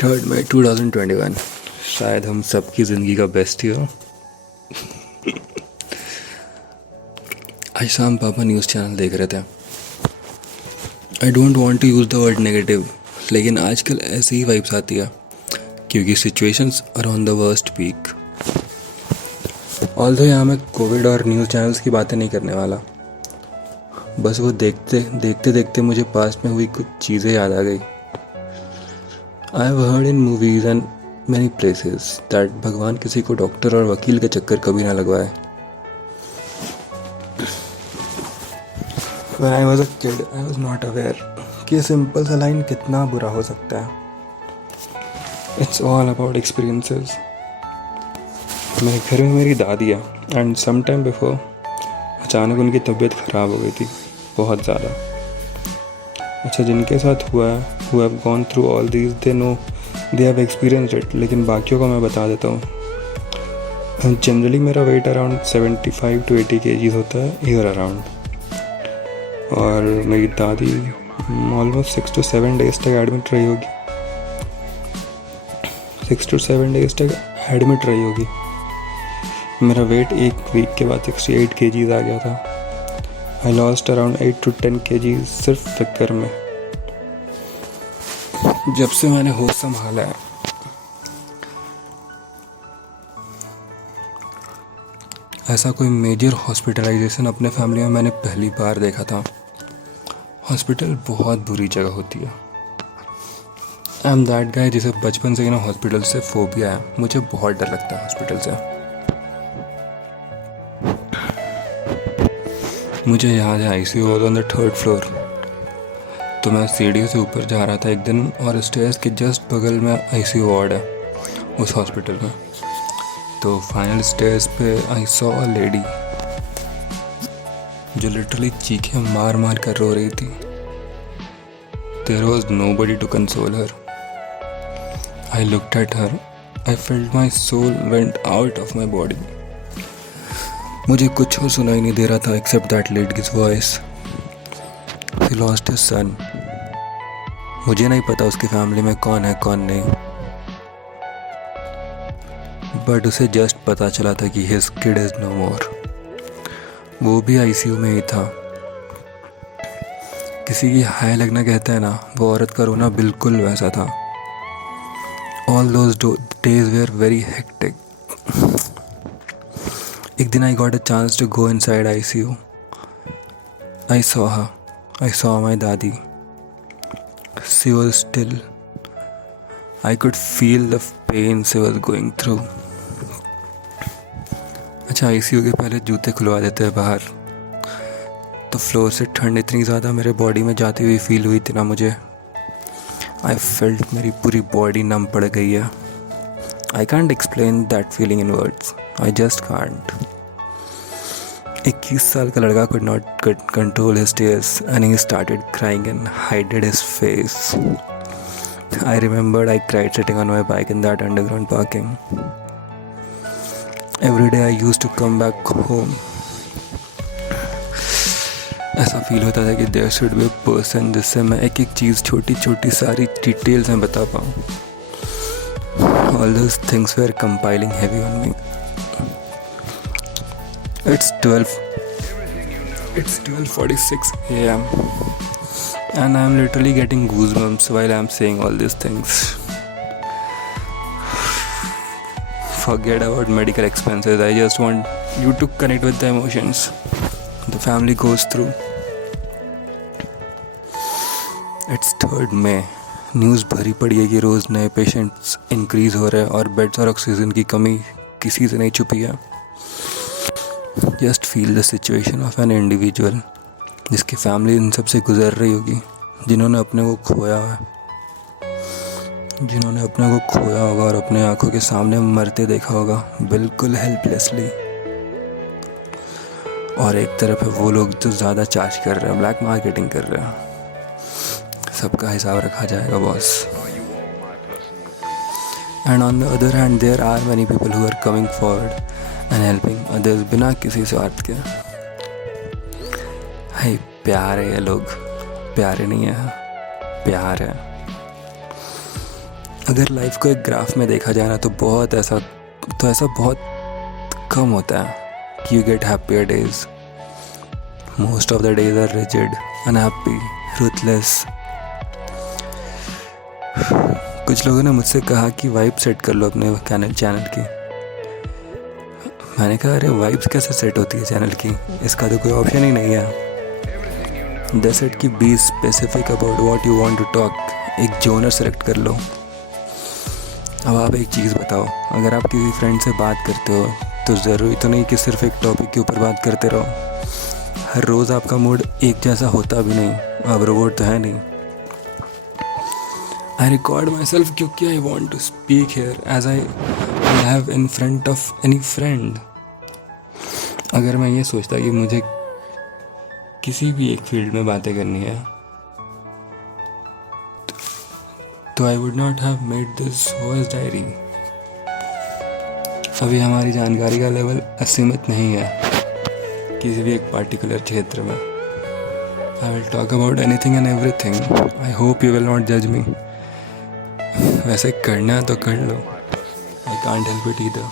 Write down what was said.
3 मई 2021 शायद हम सबकी ज़िंदगी का बेस्ट ईयर। आज शाम पापा न्यूज़ चैनल देख रहे थे। I don't want to use the word negative, लेकिन आजकल ऐसी ही वाइब्स आती है क्योंकि situations are on the worst peak. Although यहाँ मैं कोविड और न्यूज़ चैनल्स की बातें नहीं करने वाला, बस वो देखते देखते मुझे पास्ट में हुई कुछ चीज़ें याद आ गई। I have heard in movies and many places that भगवान किसी को डॉक्टर और वकील के चक्कर कभी ना लगवाए। When I was a kid, I was not aware कि सिंपल सा लाइन कितना बुरा हो सकता है। It's all about experiences. मेरे घर में मेरी दादी है एंड सम टाइम बिफोर अचानक उनकी तबीयत ख़राब हो गई थी, बहुत ज़्यादा। अच्छा, जिनके साथ हुआ है, who have gone through all these, they know, they have experienced it, लेकिन बाकियों को मैं बता देता हूँ। जनरली मेरा वेट अराउंड 75 to 80 kgs होता है ईयर अराउंड, और मेरी दादी ऑलमोस्ट 6 to 7 days तक एडमिट रही होगी। 6 to 7 days तक एडमिट रही होगी। मेरा वेट एक वीक के बाद 68 kgs आ गया था। I lost around 8 to 10 kgs सिर्फ फिक्र में। जब से मैंने होश संभाला है, ऐसा कोई मेजर हॉस्पिटलाइजेशन अपने फैमिली में मैंने पहली बार देखा था। हॉस्पिटल बहुत बुरी जगह होती है। आई एम दैट गाय जिसे बचपन से ही ना हॉस्पिटल से फोबिया है। मुझे बहुत डर लगता है हॉस्पिटल से। मुझे याद है ICU was on the 3rd floor, तो मैं सीढ़ियों से ऊपर जा रहा था एक दिन, और स्टेयर्स के जस्ट बगल में आईसीयू वार्ड है उस हॉस्पिटल में। तो फाइनल स्टेयर्स पे आई सॉ अ लेडी जो लिटरली चीखें मार मार कर रो रही थी। There was nobody to console her. I looked at her, I felt my soul went out of my body. मुझे कुछ और सुनाई नहीं दे रहा था except that lady's voice. He lost his son. मुझे नहीं पता उसकी फैमिली में कौन है कौन नहीं, बट उसे जस्ट पता चला था कि हिज किड इज नो मोर। वो भी आईसीयू में ही था। किसी की हाय लगना कहते हैं ना, वो औरत का रोना बिल्कुल वैसा था। All those days were very hectic. एक दिन I got a chance to go inside ICU. I saw her. I saw my दादी. She was still. I could feel the pain she was going through. अच्छा, ICU के पहले जूते खुलवा देते हैं बाहर, तो फ्लोर से ठंड इतनी ज़्यादा मेरे बॉडी में जाती हुई फील हुई थी ना मुझे। आई फेल्ट मेरी पूरी बॉडी नम पड़ गई है। I can't explain that feeling in words, I just can't. 21 साल का लड़का could not control his tears and he started crying and hided his face. I remembered I cried sitting on my bike in that underground parking. Every day I used to come back home. ऐसा feel होता था कि there should be a person जिससे मैं एक एक चीज़ छोटी छोटी सारी डिटेल्स में बता पाऊँ। All those things were compiling heavy on me. It's 12:46 a.m. and I'm literally getting goosebumps while I'm saying all these things. Forget about medical expenses. I just want you to connect with the emotions the family goes through. It's 3rd May. News भरी पड़ी है कि रोज़ नए patients increase हो रहे हैं और beds और ऑक्सीजन की कमी किसी से नहीं छुपी है। Just feel the situation of an individual जिसकी फैमिली इन सब से गुजर रही होगी, जिन्होंने अपने को खोया होगा और अपने आंखों के सामने मरते देखा होगा बिल्कुल हेल्पलेसली। और एक तरफ है वो लोग जो ज़्यादा चार्ज कर रहे हैं, ब्लैक मार्केटिंग कर रहे हैं। सबका हिसाब रखा जाएगा boss. And on the other hand there are many people who are coming forward and helping others बिना किसी स्वार्थ के। हाय, प्यार है ये लोग, प्यारे नहीं है, प्यार है। अगर लाइफ को एक ग्राफ में देखा जाए ना तो ऐसा बहुत कम होता है कि you get happier days. Most of the days are rigid, unhappy, ruthless. कुछ लोगों ने मुझसे कहा कि वाइब सेट कर लो अपने चैनल की. मैंने कहा अरे वाइब्स कैसे सेट होती है चैनल की, इसका तो कोई ऑप्शन ही नहीं है. दे सेट कि be specific about what you want to talk. एक जोनर सेलेक्ट कर लो. अब आप एक चीज़ बताओ, अगर आप किसी फ्रेंड से बात करते हो तो ज़रूरी तो नहीं कि सिर्फ एक टॉपिक के ऊपर बात करते रहो. हर रोज़ आपका मूड एक जैसा होता भी नहीं. आप रोबोट तो है नहीं. I record myself क्योंकि I want to speak here as I have in front of any friend. अगर मैं ये सोचता कि मुझे किसी भी एक फील्ड में बातें करनी है तो I would not have made this voice diary. अभी हमारी जानकारी का लेवल असीमित नहीं है किसी भी एक पार्टिकुलर क्षेत्र में. I will talk about anything and everything. I hope you will not judge me. वैसे करना तो कर लो. I can't help it either.